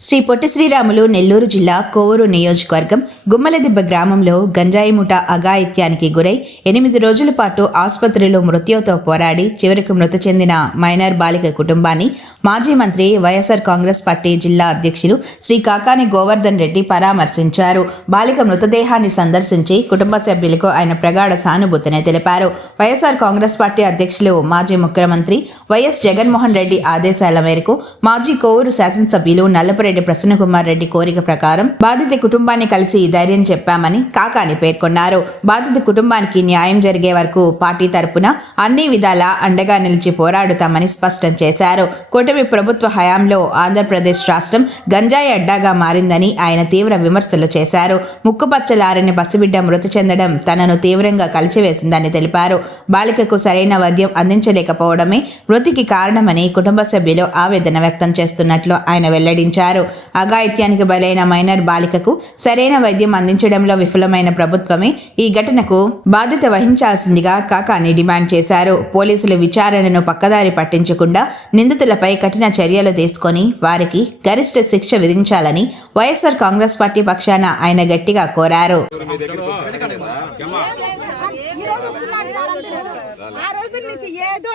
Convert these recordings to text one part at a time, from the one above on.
శ్రీ పొట్టి శ్రీరాములు నెల్లూరు జిల్లా కోవూరు నియోజకవర్గం గుమ్మలదిబ్బ గ్రామంలో గంజాయి ముఠ అఘాయిత్యానికి గురై ఎనిమిది రోజుల పాటు ఆసుపత్రిలో మృత్యుతో పోరాడి చివరికి మృతి చెందిన మైనర్ బాలిక కుటుంబాన్ని మాజీ మంత్రి వైఎస్ఆర్ కాంగ్రెస్ పార్టీ జిల్లా అధ్యక్షులు శ్రీ కాకాని గోవర్ధన్ రెడ్డి పరామర్శించారు. బాలిక మృతదేహాన్ని సందర్శించి కుటుంబ సభ్యులకు ఆయన ప్రగాఢ సానుభూతిని తెలిపారు. వైఎస్ఆర్ కాంగ్రెస్ పార్టీ అధ్యక్షులు మాజీ ముఖ్యమంత్రి వైఎస్ జగన్మోహన్ రెడ్డి ఆదేశాల మేరకు మాజీ కోవూరు శాసనసభ్యులు కోమరెడ్డి ప్రసన్నకుమార్ రెడ్డి కోరిక ప్రకారం బాధిత కుటుంబాన్ని కలిసి ధైర్యం చెప్పామని కాకాని పేర్కొన్నారు. బాధిత కుటుంబానికి న్యాయం జరిగే వరకు పార్టీ తరపున అన్ని విధాలా అండగా నిలిచి పోరాడుతామని స్పష్టం చేశారు. కూటమి ప్రభుత్వ హయాంలో ఆంధ్రప్రదేశ్ రాష్ట్రం గంజాయి అడ్డాగా మారిందని ఆయన తీవ్ర విమర్శలు చేశారు. ముక్కుపచ్చలారని పసిబిడ్డ మృతి చెందడం తనను తీవ్రంగా కలిచివేసిందని తెలిపారు. బాలికకు సరైన వైద్యం అందించలేకపోవడమే మృతికి కారణమని కుటుంబ సభ్యులు ఆవేదన వ్యక్తం చేస్తున్నట్లు ఆయన వెల్లడించారు. అఘాయిత్యానికి బలైన మైనర్ బాలికకు సరైన వైద్యం అందించడంలో విఫలమైన ప్రభుత్వమే ఈ ఘటనకు బాధ్యత వహించాల్సిందిగా కాకాని డిమాండ్ చేశారు. పోలీసులు విచారణను పక్కదారి పట్టించకుండా నిందితులపై కఠిన చర్యలు తీసుకొని వారికి గరిష్ట శిక్ష విధించాలని వైఎస్ఆర్ కాంగ్రెస్ పార్టీ పక్షాన ఆయన గట్టిగా కోరారు. ఆ రోజు నుంచి ఏదో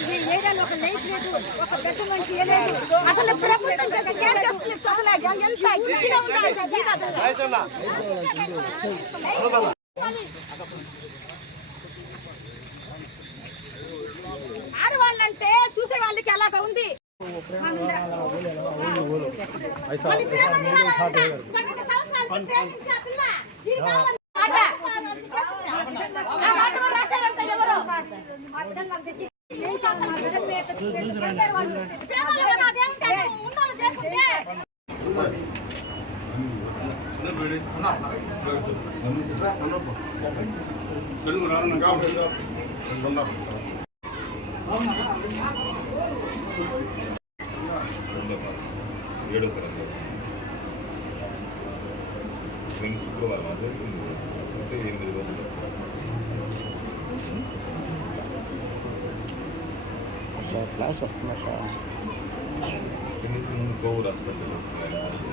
ఈ ఏరియాలో ఒక లేదు ఒక పెద్ద మనిషి లేదు అసలు ప్రభుత్వం ఆడవాళ్ళంటే చూసే వాళ్ళకి ఎలాగా ఉంది? ప్రేమ ఎవరు? ఏడో తరగతి శుక్రవారం అదే అంటే ఎనిమిది రోజులు క్లాస్ వస్తున్నా సార్ ఇక్కడి నుంచి ముందు కోవూరు హాస్పిటల్ వస్తున్నాయి అసలు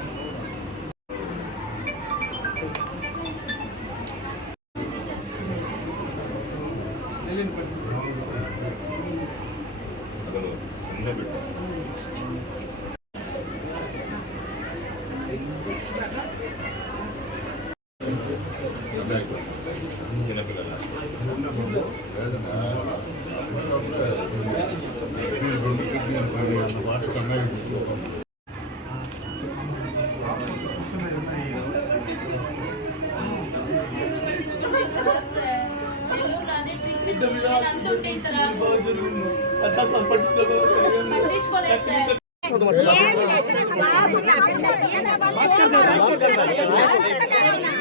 పట్టించుకోలేదు సార్ ఏమీ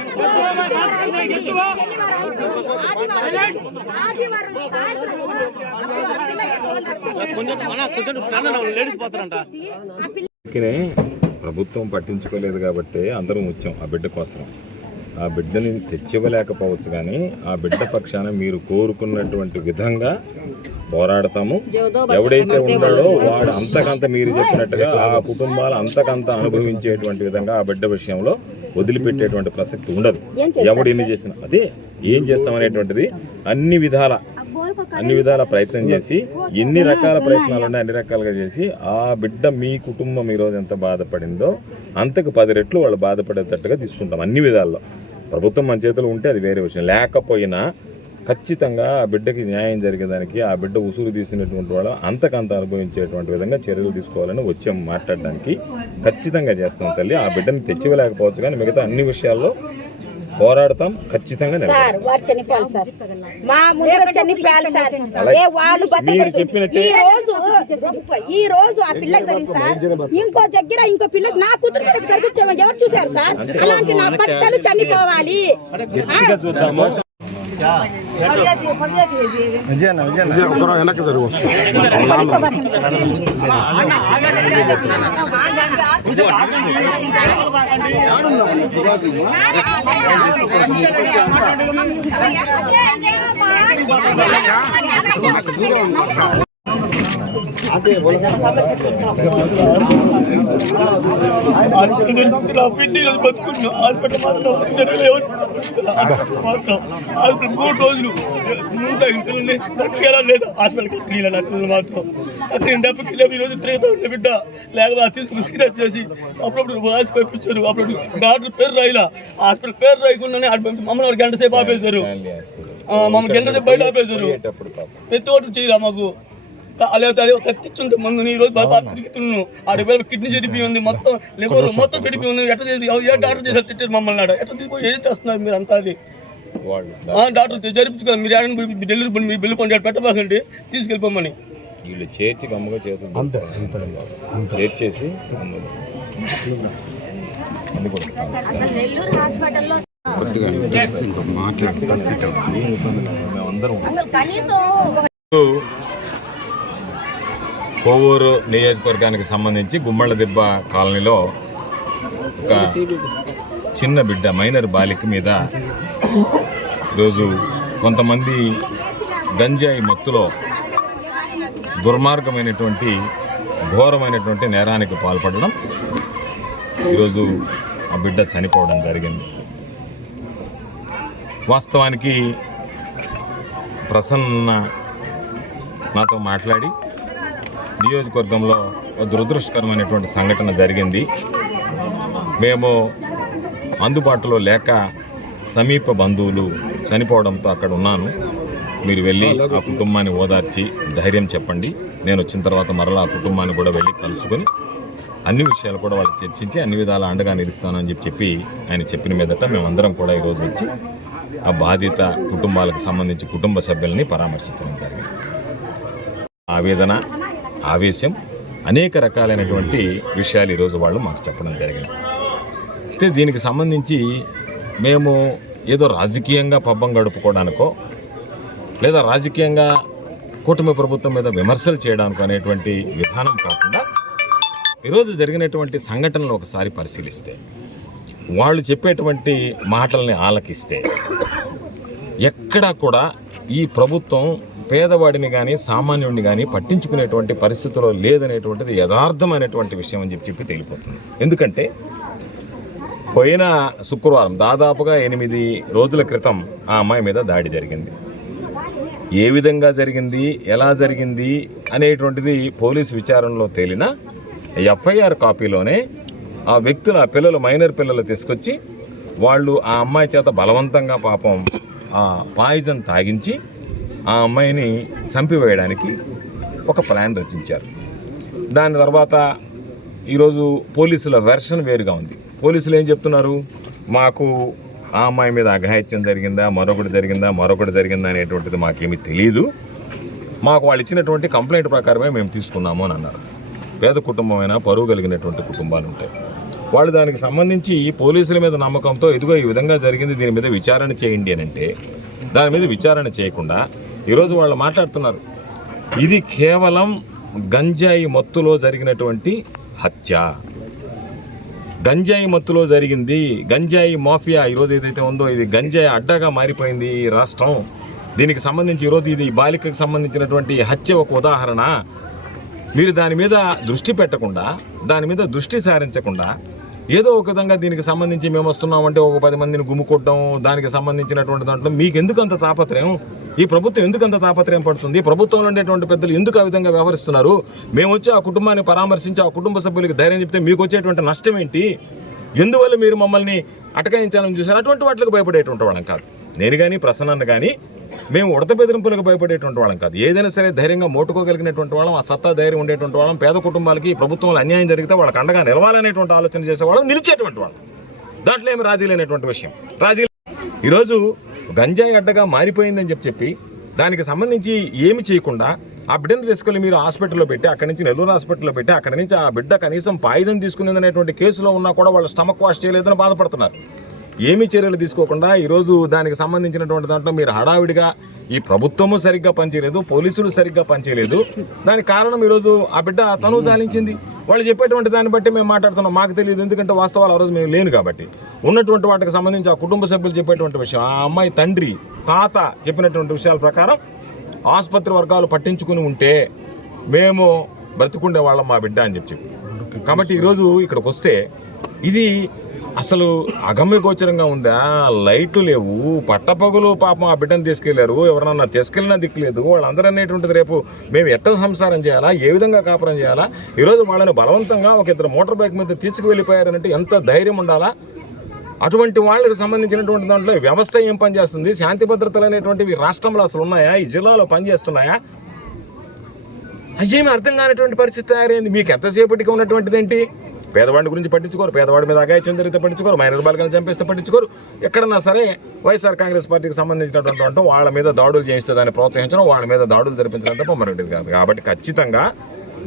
ప్రభుత్వం పట్టించుకోలేదు కాబట్టి అందరం వచ్చాం ఆ బిడ్డ కోసం. ఆ బిడ్డని తెచ్చివ్వలేకపోవచ్చు కానీ ఆ బిడ్డ పక్షాన మీరు కోరుకున్నటువంటి విధంగా పోరాడతాము. ఎవడైతే ఉన్నాడో వాడు అంతకంత మీరు చెప్పినట్టుగా ఆ కుటుంబాలు అంతకంత అనుభవించేటువంటి విధంగా ఆ బిడ్డ విషయంలో వదిలిపెట్టేటువంటి ప్రసక్తి ఉండదు. ఎవడు ఎన్ని చేసినా అదే ఏం చేస్తామనేటువంటిది అన్ని విధాల అన్ని విధాల ప్రయత్నం చేసి ఎన్ని రకాల ప్రయత్నాలు ఉన్నాయి అన్ని రకాలుగా చేసి ఆ బిడ్డ మీ కుటుంబం ఈరోజు ఎంత బాధపడిందో అంతకు పది రెట్లు వాళ్ళు బాధపడేటట్టుగా తీసుకుంటాం అన్ని విధాల్లో. ప్రభుత్వం మన చేతిలో ఉంటే అది వేరే విషయం. లేకపోయినా ఖచ్చితంగా ఆ బిడ్డకి న్యాయం జరిగేదానికి ఆ బిడ్డ ఉసురు తీసినటువంటి వాళ్ళు అంతకంత అనుభవించేటువంటి విధంగా చర్యలు తీసుకోవాలని వచ్చాం మాట్లాడడానికి. ఖచ్చితంగా చేస్తాం తల్లి. ఆ బిడ్డని తెచ్చివ్వలేకపోవచ్చు కానీ మిగతా అన్ని విషయాల్లో పోరాడతాం. ఖచ్చితంగా నిలబడతాం. సార్ వారు చనిపోవాలి సార్. మా ముందర చనిపోయాలి సార్. ఏ వాళ్ళు మీరు చెప్పినట్టే ఈ రోజు ఈ రోజు ఆ పిల్లకి జరిగింది సార్. ఇంకో దగ్గర ఇంకో పిల్లకి నా కూతురు కూడా జరిగించామని ఎవరు చూశారు సార్? అలాంటి నా భర్తలు చనిపోవాలి. గట్టిగా చూద్దాము నా బిడ్డ ఈరోజు బతుకున్నా హాస్పిటల్ మాత్రం హాస్పిటల్ మూడు రోజులు ఉంటాయి ఇంట్లో కట్టిగా లేదా హాస్పిటల్ కట్టిగా నట్టులు మాత్రం కట్టిన డబ్బుకి లేవు ఈరోజు తిరుగుతూ ఉండే బిడ్డ లేకపోతే తీసుకుని సీరియస్ చేసి అప్పుడప్పుడు రాసి పంపించారు అప్పుడు డాక్టర్ పేరు రాయిలా హాస్పిటల్ పేరు రాయకుండానే మమ్మల్ని ఒక గంట సేపు ఆపేశారు మమ్మల్ని గంట సేపు బయట ఆపేశారు ప్రతి ఒక్కటి చేయరా మాకు కత్తిచ్చుంది మందుని ఈ రోజు బాగా తిరుగుతున్నాను. ఆడ వేరే కిడ్నీ చెడిపోయి ఉంది. మొత్తం లివర్ మొత్తం చెడిపోయి ఉంది. ఎట్లా చేసి ఏ డాక్టర్ చేశారు తిట్టారు మమ్మల్ని ఆడ? ఎట్లా తీసుకొని ఏం చేస్తున్నారు మీరు అంతా అది? డాక్టర్ జరిపించుకోవాలి. మీరు మీ డెలివరీ పని మీరు బిల్లు పండి పెట్టబాకండి. తీసుకెళ్ళిపోమని. వీళ్ళు చేర్చి గమ్మగా చేర్చేసి అమ్మదు. అన్ని కూడా మేమందరం కోవూరు నియోజకవర్గానికి సంబంధించి గుమ్మళ్ళ దిబ్బ కాలనీలో ఒక చిన్న బిడ్డ మైనర్ బాలిక మీద ఈరోజు కొంతమంది గంజాయి మత్తులో దుర్మార్గమైనటువంటి ఘోరమైనటువంటి నేరానికి పాల్పడడం ఈరోజు ఆ బిడ్డ చనిపోవడం జరిగింది. వాస్తవానికి ప్రసన్న నాతో మాట్లాడి నియోజకవర్గంలో ఒక దురదృష్టకరమైనటువంటి సంఘటన జరిగింది. మేము అందుబాటులో లేక సమీప బంధువులు చనిపోవడంతో అక్కడ ఉన్నాను. మీరు వెళ్ళి ఆ కుటుంబాన్ని ఓదార్చి ధైర్యం చెప్పండి. నేను వచ్చిన తర్వాత మరలా ఆ కుటుంబాన్ని కూడా వెళ్ళి కలుసుకొని అన్ని విషయాలు కూడా వాళ్ళు చర్చించి అన్ని విధాల అండగా నిలుస్తానని చెప్పి చెప్పి ఆయన చెప్పిన మీదట మేమందరం కూడా ఈరోజు వచ్చి ఆ బాధిత కుటుంబాలకు సంబంధించి కుటుంబ సభ్యులని పరామర్శించడం జరిగింది. ఆవేదన ఆవేశం అనేక రకాలైనటువంటి విషయాలు ఈరోజు వాళ్ళు మాకు చెప్పడం జరిగింది. అయితే దీనికి సంబంధించి మేము ఏదో రాజకీయంగా పబ్బం గడుపుకోవడానికో లేదా రాజకీయంగా కూటమి ప్రభుత్వం మీద విమర్శలు చేయడానికి అనేటువంటి విధానం కాకుండా ఈరోజు జరిగినటువంటి సంఘటనలు ఒకసారి పరిశీలిస్తే వాళ్ళు చెప్పేటువంటి మాటల్ని ఆలకిస్తే ఎక్కడా కూడా ఈ ప్రభుత్వం పేదవాడిని కానీ సామాన్యుడిని కానీ పట్టించుకునేటువంటి పరిస్థితిలో లేదనేటువంటిది యథార్థమైనటువంటి విషయం అని చెప్పి చెప్పి తేలిపోతుంది. ఎందుకంటే పోయిన శుక్రవారం దాదాపుగా ఎనిమిది రోజుల క్రితం ఆ అమ్మాయి మీద దాడి జరిగింది. ఏ విధంగా జరిగింది? ఎలా జరిగింది? అనేటువంటిది పోలీసు విచారణలో తేలిన ఎఫ్ఐఆర్ కాపీలోనే ఆ వ్యక్తుల ఆ పిల్లలు మైనర్ పిల్లలు తీసుకొచ్చి వాళ్ళు ఆ అమ్మాయి చేత బలవంతంగా పాపం ఆ పాయిజన్ తాగించి ఆ అమ్మాయిని చంపివేయడానికి ఒక ప్లాన్ రచించారు. దాని తర్వాత ఈరోజు పోలీసుల వెర్షన్ వేరుగా ఉంది. పోలీసులు ఏం చెప్తున్నారు? మాకు ఆ అమ్మాయి మీద అఘాయిత్యం జరిగిందా? మరొకటి జరిగిందా? మరొకటి జరిగిందా అనేటువంటిది మాకేమీ తెలియదు మాకు వాళ్ళు ఇచ్చినటువంటి కంప్లైంట్ ప్రకారమే మేము తీసుకున్నాము అని అన్నారు. పేద కుటుంబమైనా పరువు కలిగినటువంటి కుటుంబాలు ఉంటాయి. వాళ్ళు దానికి సంబంధించి పోలీసుల మీద నమ్మకంతో ఇదిగో ఈ విధంగా జరిగింది దీని మీద విచారణ చేయండి అని అంటే దాని మీద విచారణ చేయకుండా ఈరోజు వాళ్ళు మాట్లాడుతున్నారు. ఇది కేవలం గంజాయి మత్తులో జరిగినటువంటి హత్య. గంజాయి మత్తులో జరిగింది. గంజాయి మాఫియా ఈరోజు ఏదైతే ఉందో ఇది గంజాయి అడ్డగా మారిపోయింది ఈ రాష్ట్రం. దీనికి సంబంధించి ఈరోజు ఇది బాలికకు సంబంధించినటువంటి హత్య ఒక ఉదాహరణ. మీరు దాని మీద దృష్టి పెట్టకుండా దాని మీద దృష్టి సారించకుండా ఏదో ఒక విధంగా దీనికి సంబంధించి మేము వస్తున్నామంటే ఒక పది మందిని గుమ్ముకొట్టడం దానికి సంబంధించినటువంటి దాంట్లో మీకు ఎందుకు అంత తాపత్రయం? ఈ ప్రభుత్వం ఎందుకు అంత తాపత్రయం పడుతుంది? ప్రభుత్వంలో ఉండేటువంటి పెద్దలు ఎందుకు ఆ విధంగా వ్యవహరిస్తున్నారు? మేము వచ్చి ఆ కుటుంబాన్ని పరామర్శించి ఆ కుటుంబ సభ్యులకి ధైర్యం చెప్తే మీకు వచ్చేటువంటి నష్టం ఏంటి? ఎందువల్ల మీరు మమ్మల్ని అటకాయించాలని చూసారు అటువంటి వాటికి భయపడేటువంటి వాళ్ళం కాదు. నేను కానీ ప్రసన్నను కానీ మేము ఉడత బెదిరింపులకు భయపడేటువంటి వాళ్ళం కాదు. ఏదైనా సరే ధైర్యంగా మోటుకోగలిగినటువంటి వాళ్ళం ఆ సత్తా ధైర్యం ఉండేటువంటి వాళ్ళం పేద కుటుంబాలకి ప్రభుత్వంలో అన్యాయం జరిగితే వాళ్ళకి అండగా నిలవాలనేటువంటి ఆలోచన చేసేవాళ్ళం నిలిచేటువంటి వాళ్ళం. దాంట్లో ఏమి రాజీ లేనటువంటి విషయం. రాజీ ఈరోజు గంజాయి అడ్డగా మారిపోయిందని చెప్పి చెప్పి దానికి సంబంధించి ఏమి చేయకుండా ఆ బిడ్డను తీసుకెళ్ళి మీరు హాస్పిటల్లో పెట్టి అక్కడి నుంచి నెల్లూరు హాస్పిటల్లో పెట్టి అక్కడి నుంచి ఆ బిడ్డ కనీసం పాయిజన్ తీసుకునేదనేటువంటి కేసులో ఉన్నా కూడా వాళ్ళు స్టమక్ వాష్ చేయలేదని బాధపడుతున్నారు. ఏమి చర్యలు తీసుకోకుండా ఈరోజు దానికి సంబంధించినటువంటి దాంట్లో మీరు హడావిడిగా ఈ ప్రభుత్వము సరిగ్గా పనిచేయలేదు పోలీసులు సరిగ్గా పనిచేయలేదు. దానికి కారణం ఈరోజు ఆ బిడ్డ తను జాలించింది. వాళ్ళు చెప్పేటువంటి దాన్ని బట్టి మేము మాట్లాడుతున్నాం. మాకు తెలియదు. ఎందుకంటే వాస్తవాలు ఆ రోజు మేము లేను కాబట్టి. ఉన్నటువంటి వాటికి సంబంధించి ఆ కుటుంబ సభ్యులు చెప్పేటువంటి విషయం ఆ అమ్మాయి తండ్రి తాత చెప్పినటువంటి విషయాల ప్రకారం ఆసుపత్రి వర్గాలు పట్టించుకుని ఉంటే మేము బ్రతుకుండే వాళ్ళం మా బిడ్డ అని చెప్పి చెప్పి. కాబట్టి ఈరోజు ఇక్కడికి వస్తే ఇది అసలు అగమ్య గోచరంగా ఉందా? లైట్లు లేవు. పట్టపగులు పాపం ఆ బిడ్డను తీసుకెళ్ళారు. ఎవరన్నా తీసుకెళ్ళినా దిక్కులేదు వాళ్ళందరూ అనేటువంటిది రేపు మేము ఎట్ట సంసారం చేయాలా? ఏ విధంగా కాపురం చేయాలా? ఈరోజు వాళ్ళని బలవంతంగా ఒక ఇద్దరు మోటార్ బైక్ మీద తీసుకువెళ్ళిపోయారంటే ఎంత ధైర్యం ఉండాలా? అటువంటి వాళ్ళకి సంబంధించినటువంటి దాంట్లో వ్యవస్థ ఏం పనిచేస్తుంది? శాంతి భద్రతలు అనేటువంటివి రాష్ట్రంలో అసలు ఉన్నాయా? ఈ జిల్లాలో పనిచేస్తున్నాయా? అయ్యేమి అర్థం కానటువంటి పరిస్థితి తయారైంది. మీకు ఎంతసేపటికి ఉన్నటువంటిది ఏంటి? పేదవాడి గురించి పట్టించుకోరు. పేదవాడి మీద అగాయత్యం జరిగితే పట్టించుకోరు. మైనర్ బాలికలు చంపేస్తే పట్టించుకోరు. ఎక్కడన్నా సరే వైఎస్ఆర్ కాంగ్రెస్ పార్టీకి సంబంధించినటువంటి వాళ్ళ మీద దాడులు చేయిస్తే దాన్ని ప్రోత్సహించడం వాళ్ళ మీద దాడులు జరిపించడం తప్ప మరొకటి కాదు. కాబట్టి ఖచ్చితంగా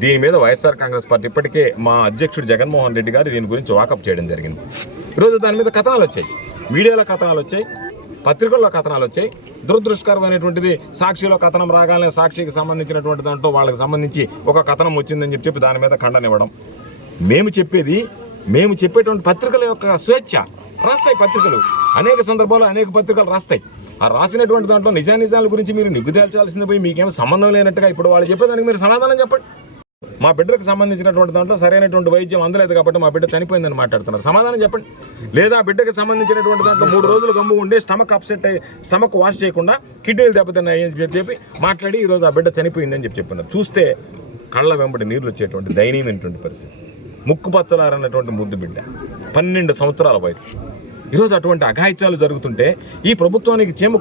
దీని మీద వైఎస్ఆర్ కాంగ్రెస్ పార్టీ ఇప్పటికే మా అధ్యక్షుడు జగన్మోహన్ రెడ్డి గారు దీని గురించి వాకప్ చేయడం జరిగింది. ఈరోజు దాని మీద కథనాలు వచ్చాయి. మీడియాలో కథనాలు వచ్చాయి. పత్రికల్లో కథనాలు వచ్చాయి. దురదృష్టకరమైనటువంటిది సాక్షిలో కథనం రాగానే సాక్షికి సంబంధించినటువంటి దాంట్లో వాళ్ళకి సంబంధించి ఒక కథనం వచ్చిందని చెప్పి చెప్పి దాని మీద ఖండన ఇవ్వడం మేము చెప్పేది మేము చెప్పేటువంటి పత్రికల యొక్క స్వేచ్ఛ రాస్తాయి పత్రికలు. అనేక సందర్భాల్లో అనేక పత్రికలు రాస్తాయి. ఆ రాసినటువంటి దాంట్లో నిజానిజాల గురించి మీరు నిగ్గు తేల్చాల్సింది పోయి మీకేం సంబంధం లేనట్టుగా ఇప్పుడు వాళ్ళు చెప్పేదానికి మీరు సమాధానం చెప్పండి. మా బిడ్డకు సంబంధించినటువంటి దాంట్లో సరైనటువంటి వైద్యం అందలేదు కాబట్టి మా బిడ్డ చనిపోయిందని మాట్లాడుతున్నారు. సమాధానం చెప్పండి. లేదా బిడ్డకు సంబంధించినటువంటి దాంట్లో మూడు రోజులు గమ్ము ఉండి స్టమక్ అప్సెట్ అయ్యి స్టమక్ వాష్ చేయకుండా కిడ్నీలు దెబ్బతిన్నాయి అని చెప్పి చెప్పి మాట్లాడి ఈరోజు ఆ బిడ్డ చనిపోయిందని చెప్పి చెప్పినారు చూస్తే కళ్ళ వెంబడి నీళ్ళు వచ్చేటువంటి దయనీయమైనటువంటి పరిస్థితి. ముక్కు పచ్చలారన్నటువంటి ముద్దు బిడ్డ. పన్నెండు సంవత్సరాల వయసు. ఈరోజు అటువంటి అఘాయిత్యాలు జరుగుతుంటే ఈ ప్రభుత్వానికి చీమ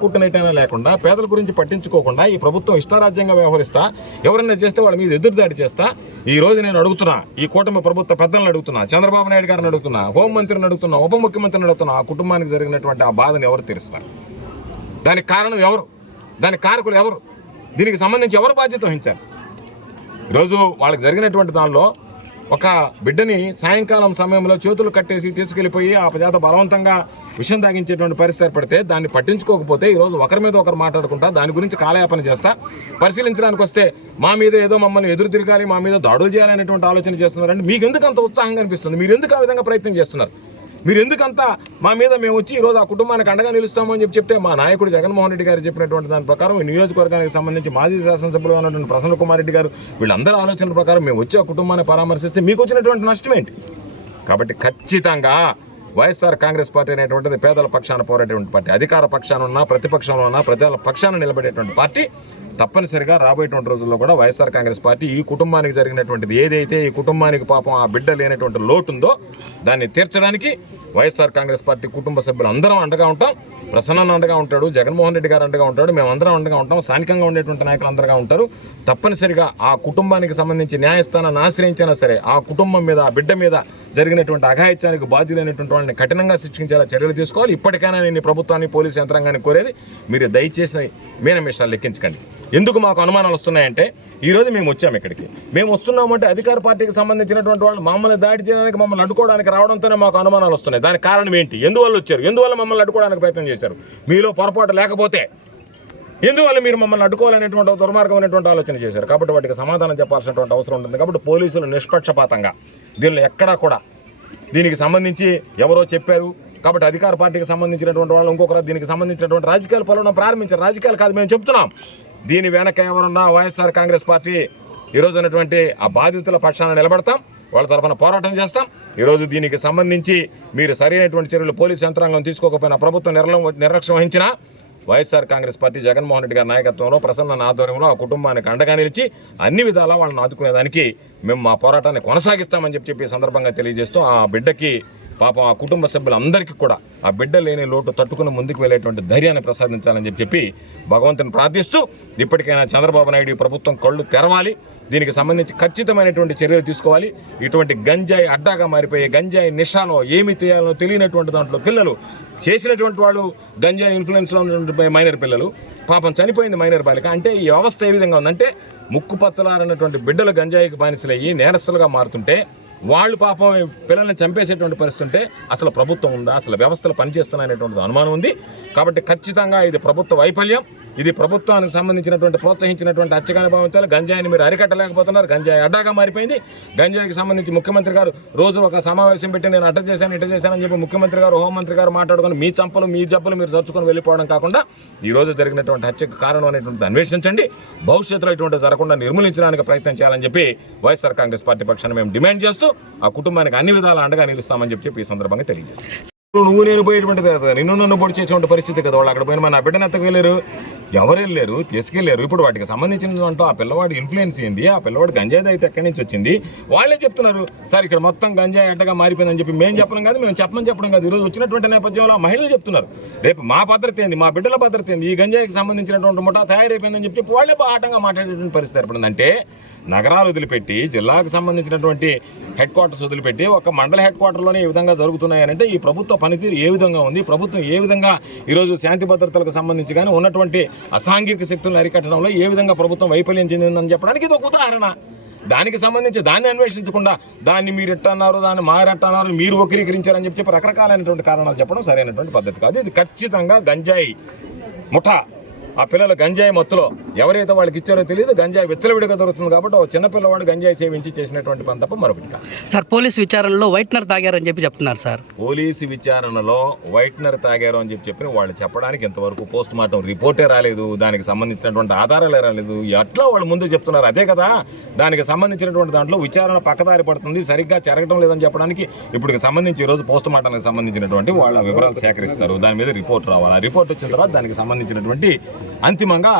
లేకుండా పేదల గురించి పట్టించుకోకుండా ఈ ప్రభుత్వం ఇష్టారాజ్యంగా వ్యవహరిస్తా ఎవరైనా చేస్తే వాళ్ళ మీద ఎదురుదాడి చేస్తా ఈ రోజు నేను అడుగుతున్నా ఈ కూటమి ప్రభుత్వ పెద్దలను అడుగుతున్నా చంద్రబాబు నాయుడు గారిని అడుగుతున్నా హోంమంత్రిని అడుగుతున్నా ఉప ముఖ్యమంత్రిని అడుగుతున్నా ఆ కుటుంబానికి జరిగినటువంటి ఆ బాధను ఎవరు తీరుస్తారు? దానికి కారణం ఎవరు? దానికి కారకులు ఎవరు? దీనికి సంబంధించి ఎవరు బాధ్యత వహించారు ఈరోజు వాళ్ళకి జరిగినటువంటి దానిలో ఒక బిడ్డని సాయంకాలం సమయంలో చేతులు కట్టేసి తీసుకెళ్ళిపోయి ఆ చేత బలవంతంగా విషం తాగించేటువంటి పరిస్థితి ఏర్పడితే దాన్ని పట్టించుకోకపోతే ఈరోజు ఒకరి మీద ఒకరు మాట్లాడుకుంటా దాని గురించి కాలయాపన చేస్తా. పరిశీలించడానికి వస్తే మా మీద ఏదో మమ్మల్ని ఎదురు తిరగాలి మా మీద దాడులు చేయాలనేటువంటి ఆలోచన చేస్తున్నారంటే మీకు ఎందుకు అంత ఉత్సాహంగా అనిపిస్తుంది? మీరు ఎందుకు ఆ విధంగా ప్రయత్నం చేస్తున్నారు? మీరు ఎందుకంతా మా మీద మేము వచ్చి ఈరోజు ఆ కుటుంబానికి అండగా నిలుస్తామని చెప్పి చెప్తే మా నాయకుడు జగన్మోహన్ రెడ్డి గారు చెప్పినటువంటి దాని ప్రకారం ఈ నియోజకవర్గానికి సంబంధించి మాజీ శాసనసభ్యులు ఉన్నటువంటి ప్రసన్న కుమార్ రెడ్డి గారు వీళ్ళందరూ ఆలోచనల ప్రకారం మేము వచ్చి ఆ కుటుంబాన్ని పరామర్శిస్తే మీకు వచ్చినటువంటి నష్టం ఏంటి? కాబట్టి ఖచ్చితంగా వైఎస్ఆర్ కాంగ్రెస్ పార్టీ అనేటువంటిది పేదల పక్షాన పోరాటేటువంటి పార్టీ అధికార పక్షాన ఉన్నా ప్రతిపక్షంలో ఉన్నా ప్రజల పక్షాన నిలబడేటువంటి పార్టీ తప్పనిసరిగా రాబోయేటువంటి రోజుల్లో కూడా వైఎస్ఆర్ కాంగ్రెస్ పార్టీ ఈ కుటుంబానికి జరిగినటువంటిది ఏదైతే ఈ కుటుంబానికి పాపం ఆ బిడ్డ లేనటువంటి లోటు ఉందో దాన్ని తీర్చడానికి వైఎస్ఆర్ కాంగ్రెస్ పార్టీ కుటుంబ సభ్యులు అందరం అండగా ఉంటాం. ప్రసన్న అండగా ఉంటాడు జగన్మోహన్ రెడ్డి గారు అండగా ఉంటాడు మేము అందరం అండగా ఉంటాం స్థానికంగా ఉండేటువంటి నాయకులు అందరుగా ఉంటారు. తప్పనిసరిగా ఆ కుటుంబానికి సంబంధించి న్యాయస్థానాన్ని ఆశ్రయించినా సరే ఆ కుటుంబం మీద ఆ బిడ్డ మీద జరిగినటువంటి అఘాయిత్యానికి బాధ్యులైనటువంటి వాళ్ళని కఠినంగా శిక్షించేలా చర్యలు తీసుకోవాలి. ఇప్పటికైనా నేను ప్రభుత్వాన్ని పోలీసు యంత్రాంగాన్ని కోరేది మీరు దయచేసి మీనమేషాలు లెక్కించకండి. ఎందుకు మాకు అనుమానాలు వస్తున్నాయంటే ఈరోజు మేము వచ్చాము ఇక్కడికి. మేము వస్తున్నామంటే అధికార పార్టీకి సంబంధించినటువంటి వాళ్ళు మమ్మల్ని దాడి చేయడానికి మమ్మల్ని అడ్డుకోవడానికి రావడంతోనే మాకు అనుమానాలు వస్తున్నాయి. దానికి కారణం ఏంటి? ఎందువల్ల వచ్చారు? ఎందువల్ల మమ్మల్ని అడ్డుకోవడానికి ప్రయత్నం చేశారు? మీలో పొరపాటు లేకపోతే ఎందువల్ల మీరు మమ్మల్ని అడ్డుకోవాలనేటువంటి దుర్మార్గమైనటువంటి ఆలోచన చేశారు? కాబట్టి వాటికి సమాధానం చెప్పాల్సినటువంటి అవసరం ఉంటుంది. కాబట్టి పోలీసులు నిష్పక్షపాతంగా దీనిలో ఎక్కడా కూడా దీనికి సంబంధించి ఎవరో చెప్పారు. కాబట్టి అధికార పార్టీకి సంబంధించినటువంటి వాళ్ళు ఇంకొకరు దీనికి సంబంధించినటువంటి రాజకీయాలు పొలవడం ప్రారంభించారు. రాజకీయాలు కాదు మేము చెప్తున్నాం. దీని వెనక ఎవరున్నా వైఎస్ఆర్ కాంగ్రెస్ పార్టీ ఈరోజు ఉన్నటువంటి ఆ బాధితుల పక్షాన నిలబడతాం వాళ్ళ తరఫున పోరాటం చేస్తాం. ఈరోజు దీనికి సంబంధించి మీరు సరైనటువంటి చర్యలు పోలీసు యంత్రాంగం తీసుకోకపోయినా ప్రభుత్వం నిర్లం నిర్లక్ష్యం వహించినా YSR Congress party Jaganmohan Reddy గారి నాయకత్వంలో ప్రసన్న ఆధ్వర్యంలో ఆ కుటుంబానికి అండగా నిలిచి అన్ని విధాలా వాళ్ళని ఆదుకునేదానికి మేము మా పోరాటాన్ని కొనసాగిస్తామని చెప్పి చెప్పి సందర్భంగా తెలియజేస్తూ ఆ బిడ్డకి పాపం ఆ కుటుంబ సభ్యులందరికీ కూడా ఆ బిడ్డ లేని లోటు తట్టుకుని ముందుకు వెళ్ళేటువంటి ధైర్యాన్ని ప్రసాదించాలని చెప్పి చెప్పి భగవంతుని ప్రార్థిస్తూ ఇప్పటికైనా చంద్రబాబు నాయుడు ప్రభుత్వం కళ్ళు తెరవాలి. దీనికి సంబంధించి ఖచ్చితమైనటువంటి చర్యలు తీసుకోవాలి. ఇటువంటి గంజాయి అడ్డాగా మారిపోయే గంజాయి నిషాలో ఏమి తీయాలో తెలియనటువంటి దాంట్లో పిల్లలు చేసినటువంటి వాళ్ళు గంజాయి ఇన్ఫ్లుయెన్స్లో ఉన్నటువంటి మైనర్ పిల్లలు పాపం చనిపోయింది మైనర్ బాలిక. అంటే ఈ వ్యవస్థ ఏ విధంగా ఉందంటే ముక్కు పచ్చలారన్నటువంటి బిడ్డలు గంజాయికి బానిసలయ్యి నేరస్తులుగా మారుతుంటే వాళ్ళు పాపం పిల్లల్ని చంపేసేటువంటి పరిస్థితి ఉంటే అసలు ప్రభుత్వం ఉందా? అసలు వ్యవస్థలు పనిచేస్తున్నాయనేటువంటి అనుమానం ఉంది. కాబట్టి ఖచ్చితంగా ఇది ప్రభుత్వ వైఫల్యం. ఇది ప్రభుత్వానికి సంబంధించినటువంటి ప్రోత్సహించినటువంటి అచ్చగాని భావించాలి గంజాయిని మీరు అరికట్టలేకపోతున్నారు. గంజాయి అడ్డాగా మారిపోయింది. గంజాయికి సంబంధించి ముఖ్యమంత్రి గారు రోజు ఒక సమావేశం పెట్టి నేను అడ్డ చేశాను ఇట చేశానని చెప్పి ముఖ్యమంత్రి గారు హోంమంత్రి గారు మాట్లాడుకొని మీ చంపలు మీ జబ్బులు మీరు చర్చుకొని వెళ్ళిపోవడం కాకుండా ఈ రోజు జరిగినటువంటి హత్యకు కారణం అనేటువంటి అన్వేషించండి. భవిష్యత్తులో ఇటువంటి జరగకుండా నిర్మూలించడానికి ప్రయత్నం చేయాలని చెప్పి వైఎస్ఆర్ కాంగ్రెస్ పార్టీ పక్షాన్ని మేము డిమాండ్ చేస్తూ ఆ కుటుంబానికి అన్ని విధాల అండగా నిలుస్తామని చెప్పి ఈ సందర్భంగా తెలియజేస్తాం నువ్వు నేను పోయేటువంటిది నిన్ను నన్ను పొడి చేసేటువంటి పరిస్థితి కదా. వాళ్ళు అక్కడ పోయిన మన బిడ్డను ఎత్తకెళ్ళారు ఎవరు వెళ్ళారు తీసుకెళ్ళారు. ఇప్పుడు వాటికి సంబంధించిన ఆ పిల్లవాడి ఇన్ఫ్లుయెన్స్ ఏంది? ఆ పిల్లవాడు గంజాయి అయితే ఎక్కడి నుంచి వచ్చింది? వాళ్ళే చెప్తున్నారు? సార్ ఇక్కడ మొత్తం గంజాయి అడ్డగా మారిపోయిందని చెప్పి మేము చెప్పడం కాదు మేము చెప్పమని చెప్పడం కాదు. ఈరోజు వచ్చినటువంటి నేపథ్యంలో మహిళలు చెప్తున్నారు. రేపు మా భద్రత ఏంది? మా బిడ్డల భద్రత ఏంది? ఈ గంజాయికి సంబంధించినటువంటి ముఠా తయారైపోయిందని చెప్పి వాళ్ళే ఆటంగా మాట్లాడేటువంటి పరిస్థితి ఏర్పడిందంటే నగరాలు వదిలిపెట్టి జిల్లాకు సంబంధించినటువంటి హెడ్ క్వార్టర్స్ వదిలిపెట్టి ఒక మండల హెడ్ క్వార్టర్లోనే ఈ విధంగా జరుగుతున్నాయనంటే ఈ ప్రభుత్వ పనితీరు ఏ విధంగా ఉంది ప్రభుత్వం ఏ విధంగా ఈరోజు శాంతి భద్రతలకు సంబంధించి కానీ ఉన్నటువంటి అసాంఘిక శక్తులను అరికట్టడంలో ఏ విధంగా ప్రభుత్వం వైఫల్యం చెందిందని చెప్పడానికి ఇది ఒక ఉదాహరణ. దానికి సంబంధించి దాన్ని అన్వేషించకుండా దాన్ని మీరు ఎట్టన్నారు దాన్ని మారెట్టన్నారు మీరు వక్రీకరించారని చెప్పి చెప్పి రకరకాలైనటువంటి కారణాలు చెప్పడం సరైనటువంటి పద్ధతి కాదు. ఇది ఖచ్చితంగా గంజాయి ముఠా. ఆ పిల్లలు గంజాయి మత్తులో ఎవరైతే వాళ్ళకి ఇచ్చారో తెలియదు గంజాయి విచ్చలవిడిగా దొరుకుతుంది కాబట్టి ఒక చిన్న పిల్లవాడు గంజాయి సేవించి చేసినటువంటి పని తప్ప మరొకటి సార్ పోలీస్ విచారణలో వైట్నర్ తాగారని చెప్పి చెప్తున్నారు సార్. పోలీసు విచారణలో వైట్నర్ తాగారు అని చెప్పి చెప్పిన వాళ్ళు చెప్పడానికి ఇంతవరకు పోస్ట్ మార్టం రిపోర్టే రాలేదు దానికి సంబంధించినటువంటి ఆధారాలే రాలేదు. ఎట్లా వాళ్ళు ముందు చెప్తున్నారు? అదే కదా దానికి సంబంధించినటువంటి దాంట్లో విచారణ పక్కదారి పడుతుంది సరిగ్గా జరగడం లేదని చెప్పడానికి ఇప్పుడు సంబంధించి ఈరోజు పోస్ట్ మార్టానికి సంబంధించినటువంటి వాళ్ళ వివరాలు సేకరిస్తారు. దాని మీద రిపోర్ట్ రావాలి. ఆ రిపోర్ట్ వచ్చిన తర్వాత దానికి సంబంధించినటువంటి అంతిమంగా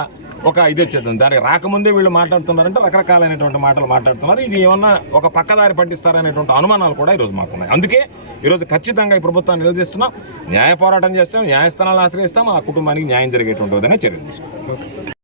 ఒక ఇది వచ్చేది దానికి రాకముందే వీళ్ళు మాట్లాడుతున్నారంటే రకరకాలైనటువంటి మాటలు మాట్లాడుతున్నారు. ఇది ఏమన్నా ఒక పక్కదారి పట్టిస్తారనేటువంటి అనుమానాలు కూడా ఈరోజు మాకున్నాయి. అందుకే ఈరోజు ఖచ్చితంగా ఈ ప్రభుత్వాన్ని నిలదీస్తున్నాం. న్యాయ పోరాటం చేస్తాం న్యాయస్థానాలు ఆశ్రయిస్తాం ఆ కుటుంబానికి న్యాయం జరిగేటువంటి విధంగా చర్యలు తీసుకుంటాం